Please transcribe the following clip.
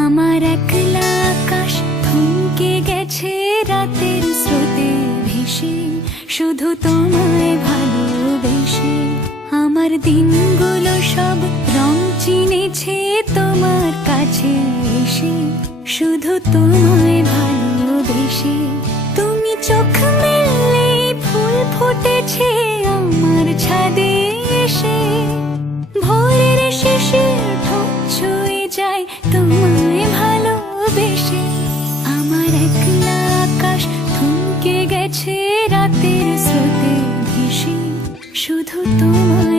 আমার একলা আকাশ থমকে গেছে রাতের স্রোতে ভেসে, শুধু তোমায় ভালোবেসে। আমার দিনগুলো সব রং চিনেছে তোমার কাছে এসে, শুধু তোমায় ভালোবেসে। তুমি চোখ মেললে ফুল ফুটেছে আমার ছাদে এসে, ভোরের শিশির ঠোঁট ছুঁয়ে যায় তোমায় ভালোবেসে। আমার একলা আকাশ থমকে গেছে রাতের স্রোতে ভেসে, শুধু তোমায়